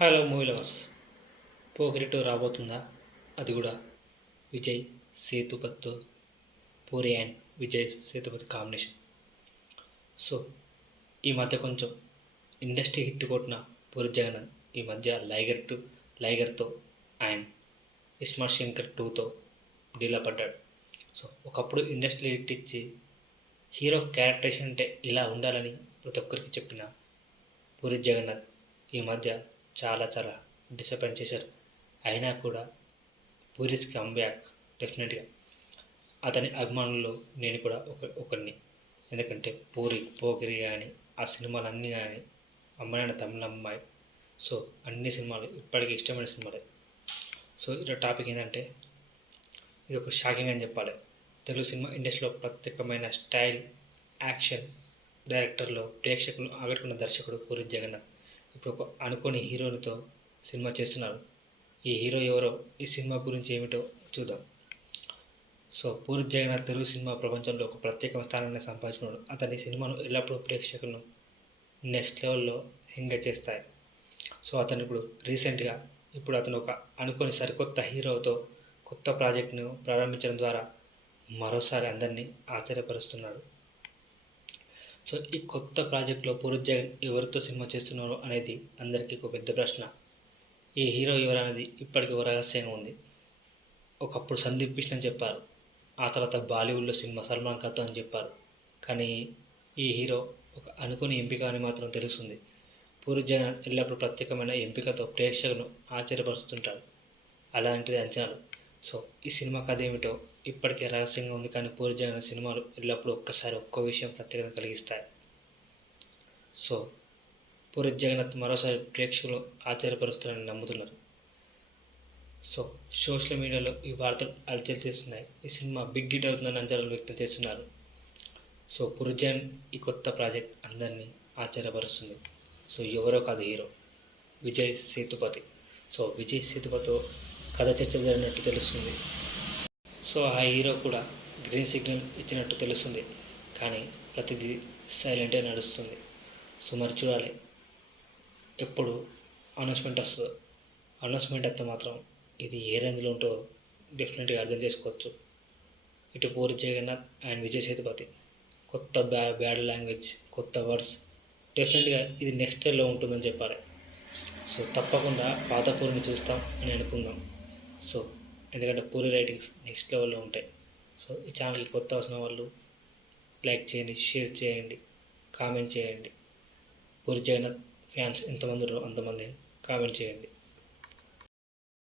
Hello movie lovers. Pokiri 2 రాబోతుందా? అది కూడా విజయ్ సేతుపతితో. Puri and Vijay Sethupathi combination. So ఈ మధ్య కొంచెం ఇండస్ట్రీ హిట్ కొట్టిన పూరి జగన్నాథ్ ఈ మధ్య లైగర్తో అండ్ ఇస్మార్ట్ శంకర్ 2తో డీలా పడ్డాడు. సో ఒకప్పుడు ఇండస్ట్రీ హిట్ ఇచ్చి హీరో క్యారెక్టరేషన్ అంటే ఇలా ఉండాలని ప్రతి ఒక్కరికి చెప్పిన పూరి జగన్నాథ్ ఈ మధ్య చాలా డిసప్పాయింట్ చేశారు. అయినా కూడా పూరీస్ కమ్బ్యాక్ డెఫినెట్గా. అతని అభిమానుల్లో నేను కూడా ఒకరిని. ఎందుకంటే పోకిరి కానీ ఆ సినిమాలన్నీ కానీ అమ్మాయి తమిళ అమ్మాయి. సో అన్ని సినిమాలు ఇప్పటికీ ఇష్టమైన సినిమాలే. సో ఈరోజు టాపిక్ ఏంటంటే ఇది ఒక షాకింగ్ అని చెప్పాలి. తెలుగు సినిమా ఇండస్ట్రీలో ప్రత్యేకమైన స్టైల్, యాక్షన్ డైరెక్టర్లో ప్రేక్షకులు ఆకట్టుకున్న దర్శకుడు పూరి జగన్నాథ్ ఇప్పుడు ఒక అనుకోని హీరోలతో సినిమా చేస్తున్నారు. ఈ హీరో ఎవరో, ఈ సినిమా గురించి ఏమిటో చూద్దాం. సో పూరి జగన్నాథ్ తెలుగు సినిమా ప్రపంచంలో ఒక ప్రత్యేక స్థానాన్ని సంపాదించుకున్నాడు. అతని సినిమాను ఎల్లప్పుడూ ప్రేక్షకులను నెక్స్ట్ లెవెల్లో ఎంగేజ్ చేస్తాయి. సో అతను రీసెంట్గా అతను ఒక అనుకోని సరికొత్త హీరోతో కొత్త ప్రాజెక్టును ప్రారంభించడం ద్వారా మరోసారి అందరినీ ఆశ్చర్యపరుస్తున్నాడు. సో ఈ కొత్త ప్రాజెక్టులో పూరి జగన్ ఎవరితో సినిమా చేస్తున్నారో అనేది అందరికీ ఒక పెద్ద ప్రశ్న. ఈ హీరో ఎవరనేది ఇప్పటికీ ఒక రహస్యంగా ఉంది. ఒకప్పుడు సందీప్ కృష్ణ అని చెప్పారు, ఆ తర్వాత బాలీవుడ్లో సినిమా సల్మాన్ ఖాన్తో అని చెప్పారు. కానీ ఈ హీరో ఒక అనుకోని ఎంపిక అని మాత్రం తెలుస్తుంది. పూరి జగన్ ఎల్లప్పుడూ ప్రత్యేకమైన ఎంపికతో ప్రేక్షకులను ఆశ్చర్యపరుస్తుంటాడు. అలాంటిది అంచనాలు. సో ఈ సినిమా కథ ఏమిటో ఇప్పటికే రహస్యంగా ఉంది. కానీ పూరి జగన్ సినిమాలు ఎల్లప్పుడూ ఒక్క విషయం ప్రత్యేకత కలిగిస్తాయి. సో పూరి జగన్నాథ్ మరోసారి ప్రేక్షకులు ఆశ్చర్యపరుస్తారని నమ్ముతున్నారు. సో సోషల్ మీడియాలో ఈ వార్తలు అలచల్ చేస్తున్నాయి. ఈ సినిమా బిగ్ హిట్ అవుతుందని అంచనాలు వ్యక్తం చేస్తున్నారు. సో పూరి జగన్ ఈ కొత్త ప్రాజెక్ట్ అందరినీ ఆశ్చర్యపరుస్తుంది. సో ఎవరో కాదు, హీరో విజయ్ సేతుపతి. సో విజయ్ సేతుపతితో కథ చర్చలు జరిగినట్టు తెలుస్తుంది. సో ఆ హీరో కూడా గ్రీన్ సిగ్నల్ ఇచ్చినట్టు తెలుస్తుంది. కానీ ప్రతిదీ సైలెంట్గా నడుస్తుంది. సో మరి చూడాలి ఎప్పుడు అనౌన్స్మెంట్ వస్తుందో. అనౌన్స్మెంట్ అయితే మాత్రం ఇది ఏ రేంజ్లో ఉంటో డెఫినెట్గా అర్థం చేసుకోవచ్చు. ఇటు పూరి జగన్నాథ్ అండ్ విజయ్ సేతుపతి కొత్త బ్యాడ్ లాంగ్వేజ్, కొత్త వర్డ్స్, డెఫినెట్గా ఇది నెక్స్ట్ లెవెల్లో ఉంటుందని చెప్పాలి. సో తప్పకుండా పాత పూరిని చూస్తాం అని అనుకుందాం. సో ఎందుకంటే పూరి రైటింగ్స్ నెక్స్ట్ లెవెల్లో ఉంటాయి. సో ఈ ఛానల్కి కొత్త వచ్చిన వాళ్ళు లైక్ చేయండి, షేర్ చేయండి, కామెంట్ చేయండి. పూరి జగన్నాథ్ ఫ్యాన్స్ ఎంతమంది ఉన్నారో అంతమంది కామెంట్ చేయండి.